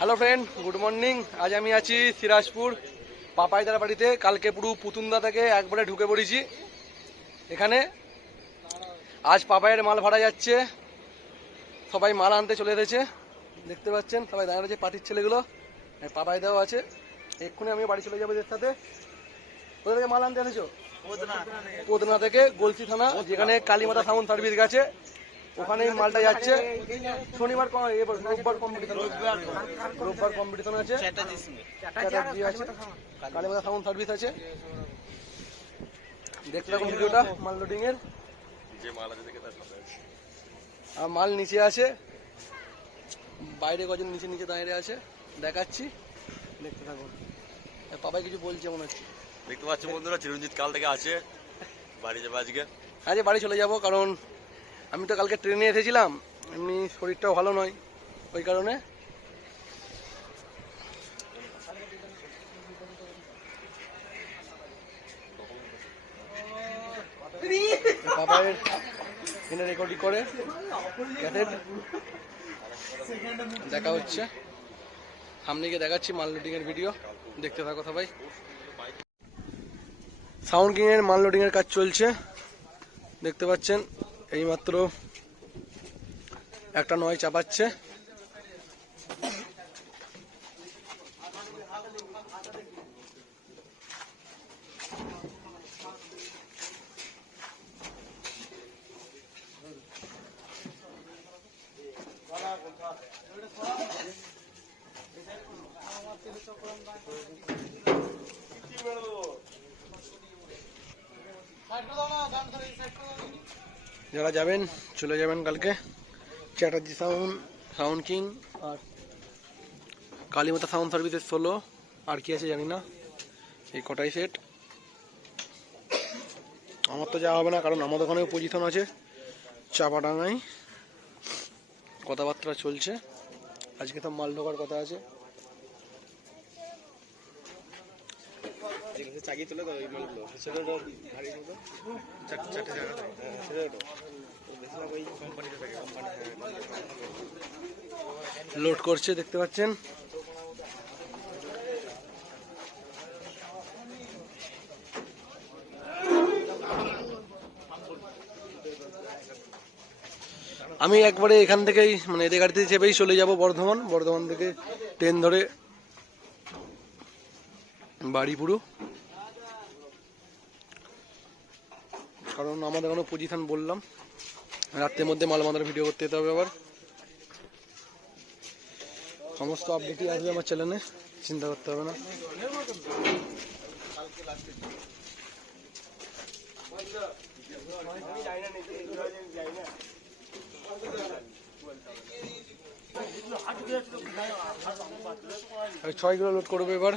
Hello friend good morning আজ আমি আছি সিরাজপুর পাপাইদার বাড়িতে কালকে পুরো পুতুন্দা থেকে একবারে ঢুকে পড়েছি। এখানে আজ পাপাইয়ের মাল ভাড়া যাচ্ছে। সবাই মাল আনতে চলে এসেছে। দেখতে পাচ্ছেন? সবাই দাঁড়িয়ে রয়েছে পার্টির ছেলেগুলো। পাপাইদাও আছে। এক্ষুনি আমি বাড়ি চলে যাব এদের সাথে। কোথা থেকে মাল আনতে এনেছো পোদনা থেকে গলসি থানা যেখানে কালীমাতা সাউন্ড সার্ভিস গেছে ওখানে মালটা যাচ্ছে। শনিবার রোববার কম্পিটিশন রোববার কম্পিটিশন আছে। চ্যাটার্জি আছে। কালীমাতা সাউন্ড সার্ভিস আছে। দেখতে থাকুন ভিডিওটা মাল লোডিং এর। আর মাল নিচে আছে। বাইরে কজন নিচে নিচে দাঁড়িয়ে আছে দেখাচ্ছি। দেখতে থাকুন। পাপাই কিছু বলছে মনে হচ্ছে। দেখতে পাচ্ছ বন্ধুরা চিরঞ্জিত কাল থেকে আছে। বাড়ি যাব আজকে। আজ বাড়ি চলে যাব কারণ আমি তো কালকে ট্রেনে এসেছিলাম, এমনি শরীরটাও ভালো নয়, ওই কারণে। রেকর্ডিং করে দেখা হচ্ছে। সামনে গিয়ে দেখাচ্ছি মাল লোডিং এর ভিডিও দেখতে থাকো সবাই। সাউন্ড কিং এর মাল লোডিং এর কাজ চলছে। দেখতে পাচ্ছেন এইমাত্র একটা নয় চাপাচ্ছে। যারা যাবেন, চলে যাবেন কালকে। চ্যাটার্জি সাউন্ড সাউন্ড কিং আর কালীমাতা সাউন্ড সার্ভিসের ষোলো আর কি আছে জানি না। এই কটাই সেট আমার তো যাওয়া হবে না, কারণ আমাদের ওখানেও পজিশন আছে। চাপাডাঙ্গাই কথাবার্তা চলছে। আজকে তো মাল ঢোকার কথা আছে। চাকি তুলে দাও এই মালগুলো। সেটা ভারী মতো। চারটে জায়গা সেটা বেশিরভাগ ওই কোম্পানিতে থাকে কোম্পানি লোড করছে দেখতে পাচ্ছেন? আমি একবারে এখান থেকেই মানে এদের গাড়িতে চেপেই চলে যাব বর্ধমান। বর্ধমান থেকে ট্রেন ধরে বাড়ি পুরো? কারণ আমাদের কোনো পজিশন বললাম। রাত্রের মধ্যে মাল মাদার ভিডিও করতে যেতে হবে আবার। সমস্ত আপডেটই আসবে আমার চ্যানেলে চিন্তা করতে হবে না। ওই ছয় কিলো লোড করবে এবার।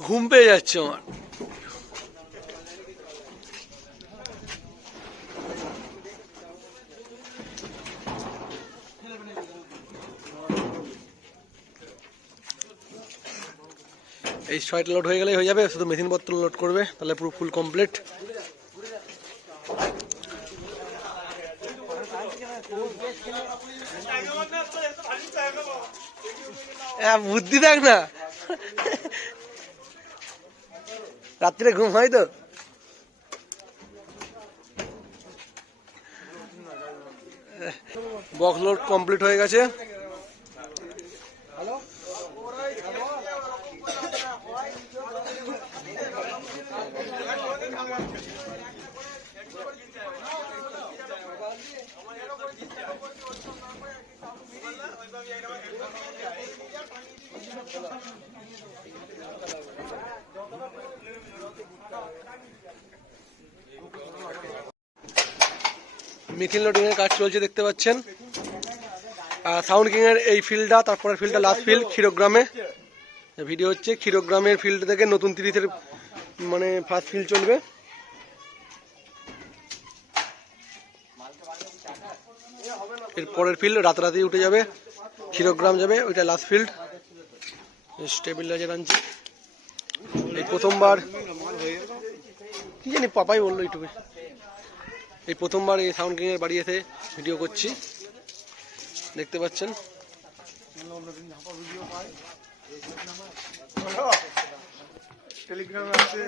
ঘুম পেয়ে যাচ্ছে আমার। এই ছয়টা লোড হয়ে গেলেই হয়ে যাবে, শুধু মেশিন পত্র লোড করবে, তাহলে পুরো ফুল কমপ্লিট বুদ্ধি দেখ না। রাত্রে ঘুম হয় তো? বক্স লোড কমপ্লিট হয়ে গেছে। মিথিল লোডিং এর কাজ চলছে, দেখতে পাচ্ছেন। সাউন্ড কিং এই ফিল্ডটা তারপরে ফিল্ডটা লাস্ট ফিল্ড ক্ষীরগ্রামে। ভিডিও হচ্ছে ক্ষীরগ্রামের ফিল্ড থেকে নতুন তিরিশের মানে ফার্স্ট ফিল্ড চলবে। এর পরের ফিল্ড রাতারাতি উঠে যাবে, ক্ষীরোগ্রাম যাবে, ওইটা লাস্ট ফিল্ড স্টেবিলাইজার আনছি। এই প্রথমবার। কি জানি পাপাই বলল এইটুকু এই প্রথমবার এই সাউন্ড কিংয়ের বাড়ি এসে ভিডিও করছি। দেখতে পাচ্ছেন? টেলিগ্রামে আছে।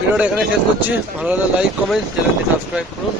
ভিডিওটা এখানে শেষ করছি। ভালো লাগলে লাইক কমেন্ট চ্যানেলটি সাবস্ক্রাইব করুন।